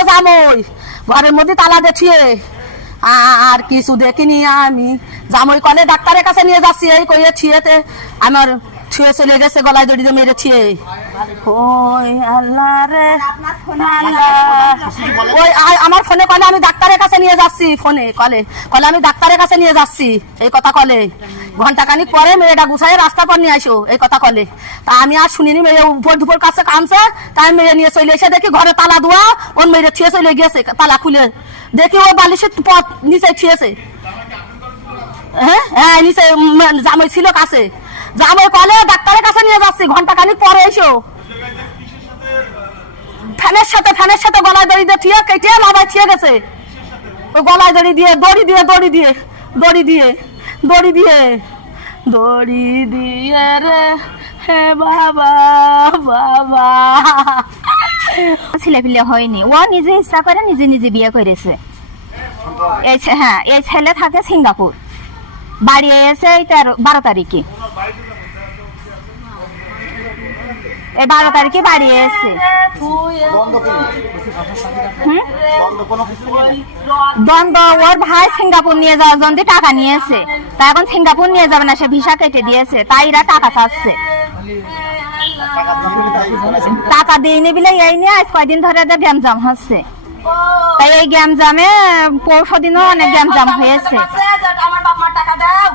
তো জামই ঘরের মধ্যে তালা দেখিয়ে আর কিছু দেখিনি আমি। জামই কলে ডাক্তারের কাছে নিয়ে যাচ্ছি, এই কইয়ে ছিয়েতে আমার ছুঁয়ে চলে গেছে, গলায় দড়ি দিয়ে মেরে ছিয়ে। ওই আল্লাহ রে ওই আমার ফোনে কলে আমি ডাক্তারের কাছে নিয়ে যাচ্ছি, ফোনে কলে কলে আমি ডাক্তারের কাছে নিয়ে যাচ্ছি, এই কথা কলে। ঘন্টাখানিক পরে মেয়েটা গুছাই রাস্তা পর নিয়ে আসো, এই কথা কলে। তা আমি আর শুনিনি, মেয়ে উপর দুপুর কাছে কামছে, তাই মেয়ে নিয়ে চলে এসে দেখি ঘরে তালা দেওয়া, ওর মেয়েটা ছুঁয়ে চলে গিয়েছে, তালা খুলে দেখি ও বালিশের পথ নিচে ছুঁয়েছে। হ্যাঁ হ্যাঁ নিচে জামাই ছিল কাছে, জামাই কলে ডাক্তারের কাছে নিয়ে যাচ্ছি, ঘন্টাখানিক পরে এসো। ফ্যানের সাথে গলায় দড়ি দিয়ে ঠিয়ে কেটে লাভায় ঠিয়ে গেছে, ওই গলায় দড়ি দিয়ে রে হে বাবা বাবা। ছেলে পিলে হয়নি, ও নিজে ইচ্ছা করে নিজে নিজে বিয়ে করেছে। হ্যাঁ, এই ছেলে থাকে সিঙ্গাপুর, বাড়ি এসে 12 তারিখে, এই 12 তারিখে বাড়ি এসে। দ্বন্দ্ব, ওর ভাই সিঙ্গাপুর নিয়ে যাওয়ার জন্য টাকা নিয়েছে, তা এখন সিঙ্গাপুর নিয়ে যাবে না, সে ভিসা কেটে দিয়েছে, তাই এরা টাকা চাচ্ছে। টাকা দিইনি বলে এই নিয়ে আজ কয়দিন ধরে এদের গ্যামজাম হচ্ছে। তাই এই গ্যামজামে পরশু দিনও অনেক গ্যামজাম হয়েছে। আমার বাপ মার টাকা দাও।